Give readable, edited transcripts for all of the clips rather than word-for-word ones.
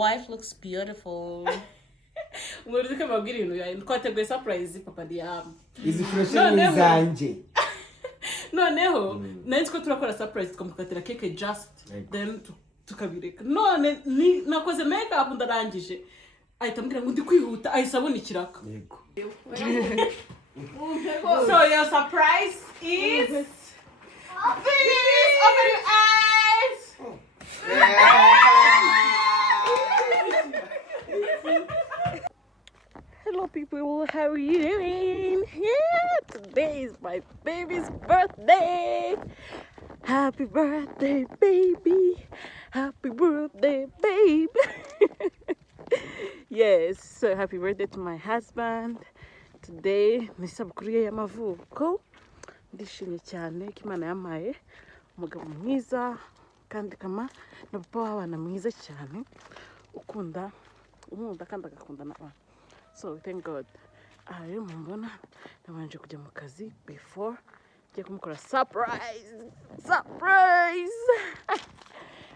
wife looks beautiful. Muri ko babwira ibintu yawe twateguye surprise papa Diam. Izi freshen zanje. Noneho nari ko turakora surprise tukamukatira cake just then tukabireka. None nakoze makeup ndarangije. Ahita mbwira ngo ndi kwihuta ahise abona ikiraka. Yego. So your surprise is this. Open your eyes. Hello people, how are you doing? Yeah, today is my baby's birthday. Happy birthday, baby. Happy birthday, baby. Yes, so happy birthday to my husband. Today ni isabukuru ye y'amavuko. Ndishimye cyane ko Imana yampaye umugabo mwiza kandi kama na papa w'abana mwiza cyane ukunda kandi agakunda n'abana. So thank God. Rero mbona nabanje kujya mu kazi before njye kumukora surprise.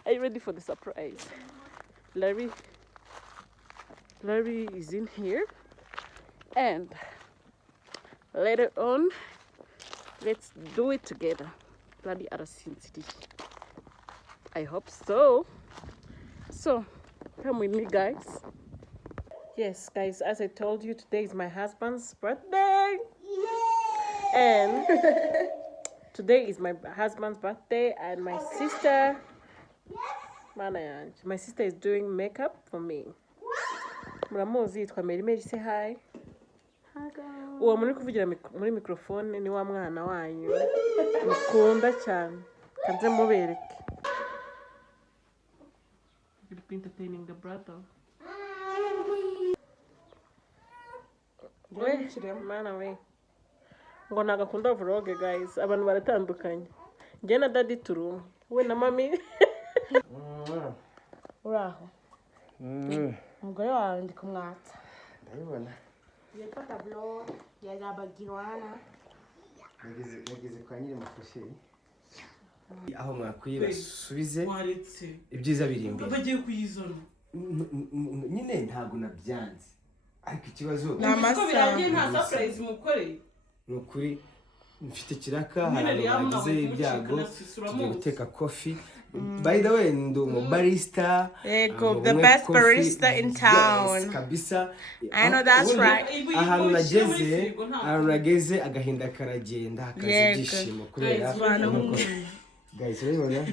Are you ready for the surprise? Larry is in here, and later on let's do it together. Larry arasinziriye. I hope so. So come with me, guys. Yes, guys, as I told you, today is my husband's birthday. Yay! And today is my husband's birthday, and my sister, my sister is doing makeup for me. Muramuzi yitwa Meri, say hi. Uwo muri kuvugira muri microphone ni wa mwana wanyu. Mukunda cyane. Kanze mubereke. You'll be entertaining the brother. Mana we ngo nagakunda vlog guys, abantu baratandukanye. Njye na daddy turu we na mami. Uraho umugore wawe ndi kumwatsa ndabibona yafata vlog yazabagirwana nagize kwa nyiri mufashe aho mwakwiye basubize waretse ibyiza biri imbere bagiye kuyizona nyine ntago nabyanze ariko ikibazo niko birangiye nta surprise mukoreye nukuri mfite kiraka haragize ibyago tugiye guteka coffee. By the way, ndo barista. Ego, the best barista in town. Yes, kabisa. I know that's right. Ahantu nageze agahinda karagenda hakaza ibyishimo kubera guys urabona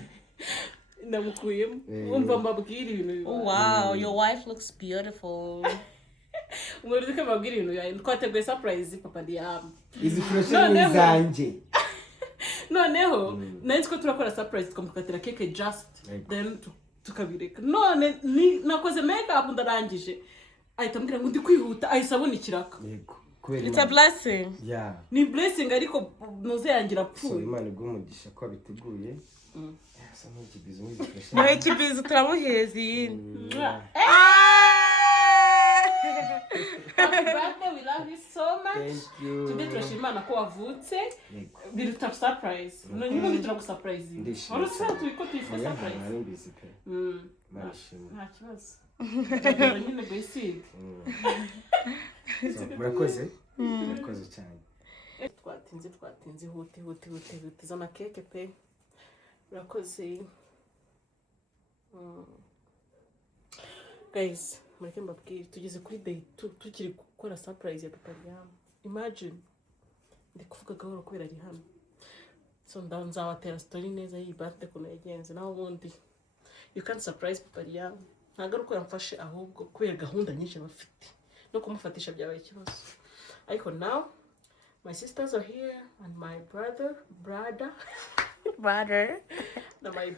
ndamukuyemo umva mbabwira ibintu. Wow, your wife looks beautiful. Muri ko babwira ibintu yawe twateguye surprise papa Diam. Izi freshen zanje. Noneho nari ko turakora surprise tukamukatira cake just then tukabireka. None nakoze makeup ndarangije ahita mbwira ngo ndi kwihuta ahise abona ikiraka. Yego. It's a blessing. Yeah. Ni blessing ariko nuze yangira pfu. So Imana igumugisha ko abiteguye. Asa nk'ikibizo n'izi freshen. Nawe kibizo turamuheza yini. Happy birthday, we love you so much. Thank you. Today turashimana ko wavutse. Biruta surprise. No nyuma bitira ku surprise. Wari usaba tuiko tuifa surprise. Nta kibazo. Nyine basic. Murakoze cyane. Twatinze hute zana cake pe. Murakoze. Guys, mureke mbabwire tugeze kuri day tukiri gukora surprise ya papa Diam. Imagine ndi kuvuga gahoro kubera ari hano. So nzawatera story neza yi birthday kuno yagenze naho ubundi. You can surprise papa Diam. Ntago ari uko yamfashe ahubwo kubera gahunda nyinshi bafite no kumufatisha byabaye ikibazo. Ariko now my sisters are here and my brother na my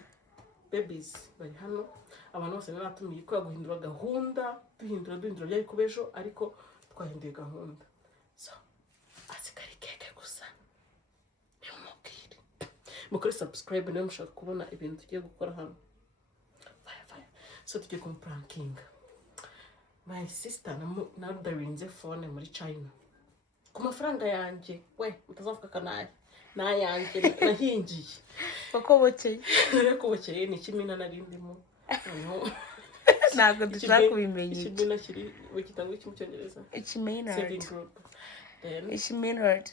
babies bari hano. Abantu bose naratumiye ko guhindura gahunda duhindura byari kubejo ariko twahinduye gahunda. So asikari keke gusa nimubwire mukore subscribe niyo mushaka kubona ibintu tugiye gukora hano. So tugiye kumpranking my sister narudarinze phone muri China ku mafaranga yanjye we utazavuga kanaye nayanjye nahingiye bakobokeye ni kimina narindimo ntabwo dushaka kubimenya ikimina kiri wikitanga iki mu cyongereza Ikimaynard group then Ikimaynard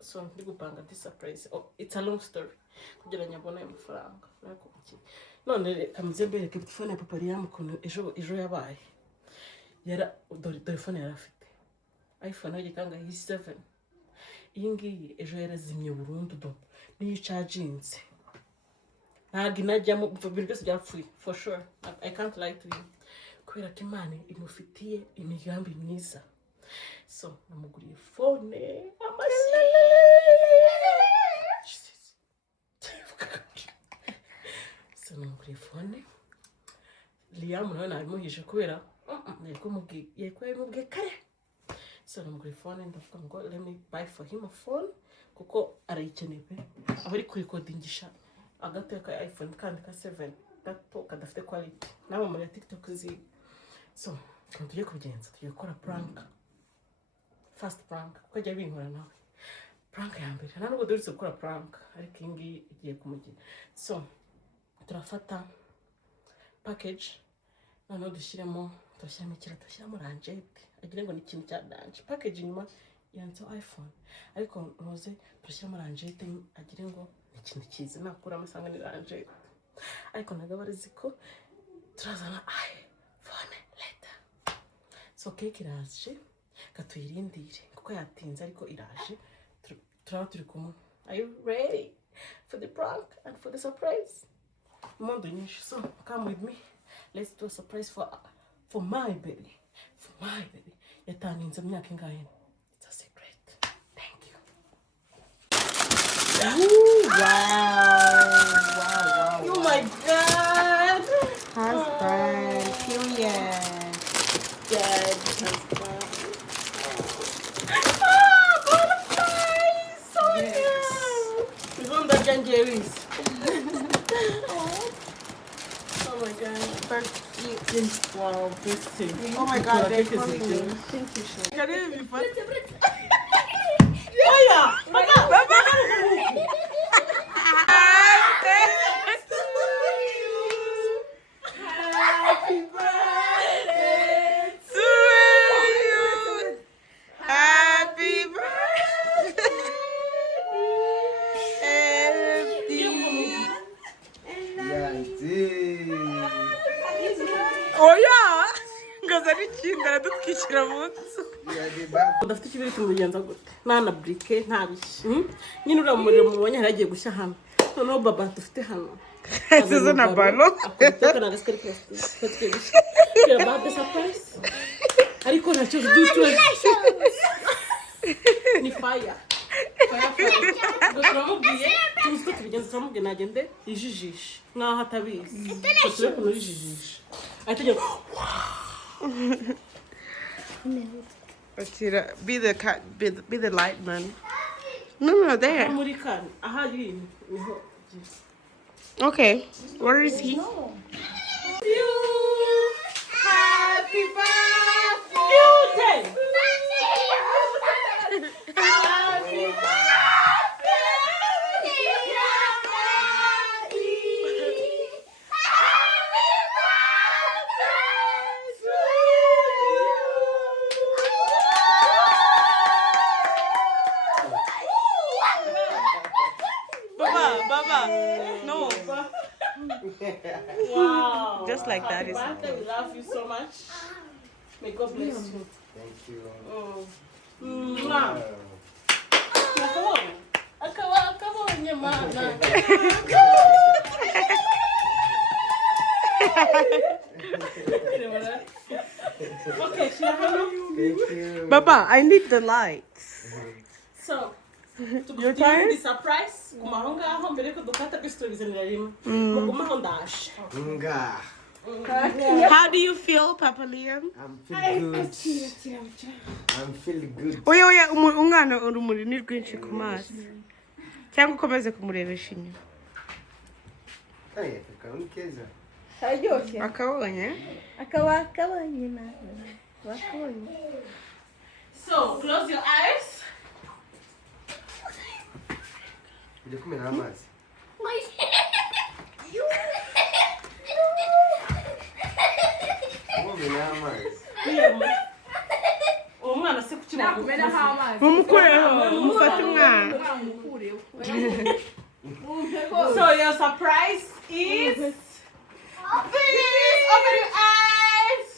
so ndi gupanga this surprise it's a long story kugira nyabona amafaranga none reka mbereke telefone ya papa Liam ukuntu ejo yabaye dore phone yari afite iPhone y'igikanga i7 iyi ngiyi ejo yarazimye burundu do niyo charginze ntabwo inajyamo ibintu byose byapfuye for sure I can't lie to you kubera ko Imana imufitiye imigambi myiza so namuguriye phone so namuguriye phone Liam nawe nabimuhije kubera yari kumubwiye kare so namuguriye phone ndavuga ngo let me buy for him a phone kuko arayikeneye pe aho ari kurikodingisha agato ka iPhone kandi ka 7 gato kadafite quality nabo muri TikTok zi so tugiye kubigenza tugiye gukora prank fast prank kuko ajya binkora nawe prank ya mbere ntabwo duritse gukora prank ariko ingi igiye kumugira so turafata package none dushyiramo ikirato ranjete agire ngo ni ikintu cya danje package inyuma yanzo iPhone ariko noze turashyiramo ranjete agire ngo ni ikintu cyiza nakura amasanga ni ranjete ariko nagabarezi ko turazana iPhone later so cake iraje katuyirindire kuko yatinze ariko iraje turaba turi kumwe are you ready for the prank and for the surprise mondo nyinshi so come with me let's do a surprise for my baby yataninze myaka ingahe it's a secret thank you wow oh my god husband period husband so good is one that Janjeris oh my god wow this oh my god thank you thank you can you be fun udafite ikibiri tumugenza gute nana brique ntabishye nyine uramurira mubonye haragiye gushya hano noneho baba dufite hano Sizo na balo akuteka na gaskari plastic kira baba surprise ariko nacyo dutura ni fire turamubwiye tuziko tubigenza turamubwiye nagende ijijisha naho atabizi turi kuno ijijisha ategera Atira, be the light man. No, there. Okay, where is he? Happy birthday! Happy No. Wow. Just like that is. We love you so much. May God bless you. Thank you. Oh. Mwah. Akabonye mana. Okay, Thank you. Baba, I need the lights. so, You're tired? the surprise. Kumaho ngaho mbere ko dukata kwistobizanira rimwe. Mugumaho ndaje. Nga. How do you feel, Papa Liam? I'm feeling good. I'm feeling good. Oya, umwana urumuri ni rwinshi ku maso. Cyangwa ukomeze kumurebesha inyuma. Hey, kakao keza. Aryoshye. Akabonye? Akabonye na. Wakabonye. So, close your eyes. Ujya kumena amazi. kumumenaho amazi. uwo mwana se kuki bakumenaho amazi mumukureho mufate umwana. So your surprise is this. Open your eyes.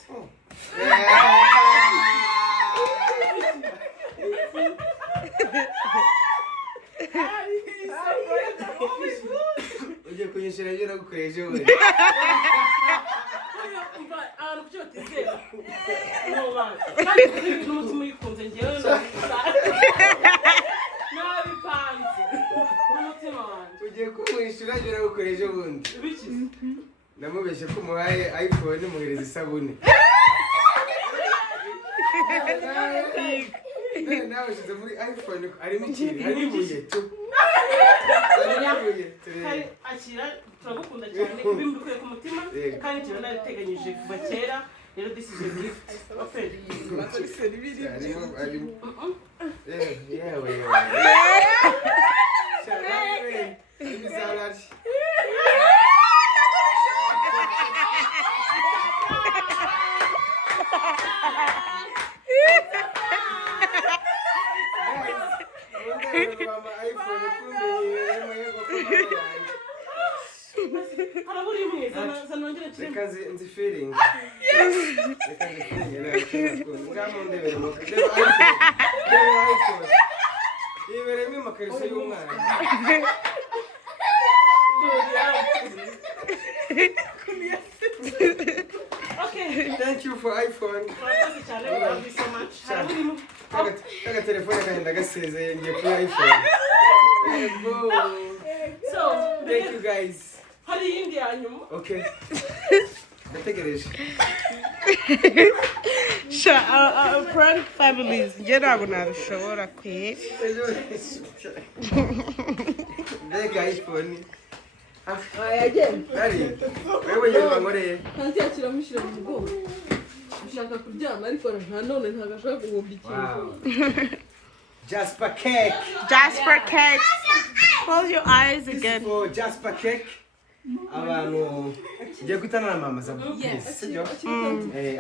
Ugiye kunyishyura ibyo nagukoresheje wowe. Ahantu kuki batizera kandi kuri ibintu umutima uyikunze ngewe nabipanze n'umutima wanjye. Ugiye kumwishyura ibyo nagukoresheje ubundi. Namubeshye ko umuhaye iPhone muhereza isabune. Nawe ushyize muri iPhone harimo ikintu harimo ibuye tu. Akira turagukunda cyane ibintu bikuye ku mutima kandi ikintu nabiteganyije kuva kera. Rero this is your gift. Open. Yewe. Nzi feeling. Iberemo amakariso y'umwana. Okay. Thank you for iPhone. Love you so much. Kaga telefone kahenda gasezeye ngiye kuri iPhone. So, thank you guys. Hari iyindi ya nyuma. Okay. Ndategereje. Prank families njye ntabwo nabishobora kweri. Mbega iPhone. Ayagenda. Ari. Wewe yego ngoreye. Kandi yakira mushira mu mugongo. Ushaka kuryama ariko none ntabwo ashaka guhomba ikintu. Jasper cake. Jasper cake. Close your eyes again. For Jasper cake. Abantu ngiye kwitana na mama za please. Sibyo?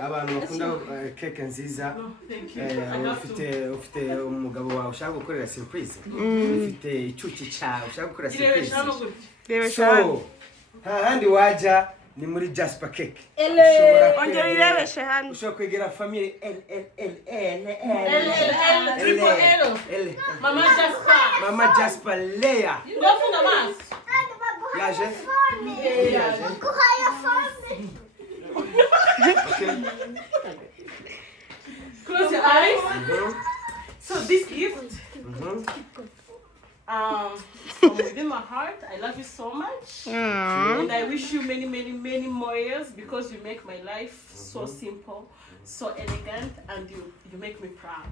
Abantu bakunda cake nziza. Ufite umugabo wawe ushaka gukorera surprise. Ufite icyuki cyawe ushaka gukorera surprise. So, hahandi waja ni muri Jasper cake. Ongera irebeshe hano. Ushobora kwegera family Mama Jasper. Mama Jasper Leah. Ngofuna maso. Yaje? Yaje. Okay. Close your eyes. So this gift, from within my heart, I love you so much, and I wish you many, many, many more years because you make my life so simple, so elegant, and you make me proud.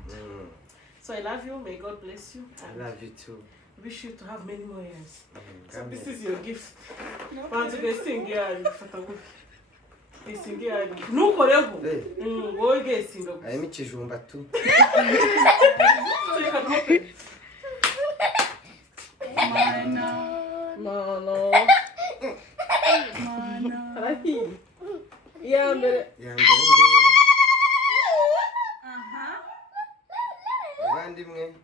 So I love you. May God bless you. I love you too. Wish you to have many more years. So this is your gift. Once you sing here, sing here. No koreho. Wowe gesinga. Harimo ikijumba tu. So you can open. Mano. Arahi. Yambere. Abandimwe.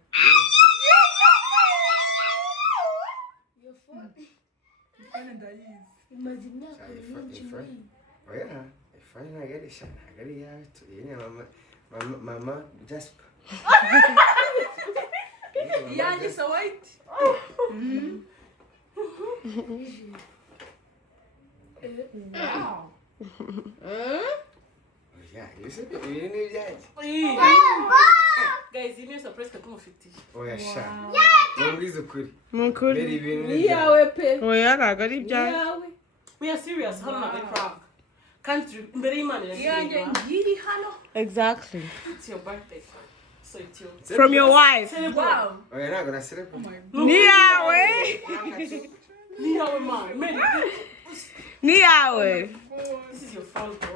Mama Jasper. Yeah, just a white. Wow. Yeah, you said you knew that. Guys, you know surprise ka tumufitiye. Oya sha. Nongwiza ukuri. Mukuri. Beri ibintu Ni yawe pe. Oya ntabwo ari ibyawe. Yawe. We are serious. Hano na prank. Can't imbere y'Imana Yanjye ngiri hano. Exactly. It's your birthday. So it's your From your wife. Wow. Oya ntabwo naserepa. Ni yawe. Ni yawe man. Ni yawe. This is your phone, bro.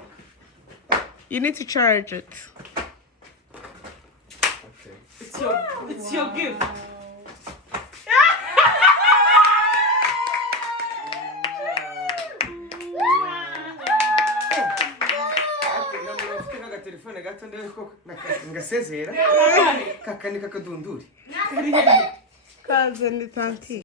You need to charge it. Okay. It's your gift. telefone gato ndebe ko ngasezera kakandi kakadunduri kaze ni tanti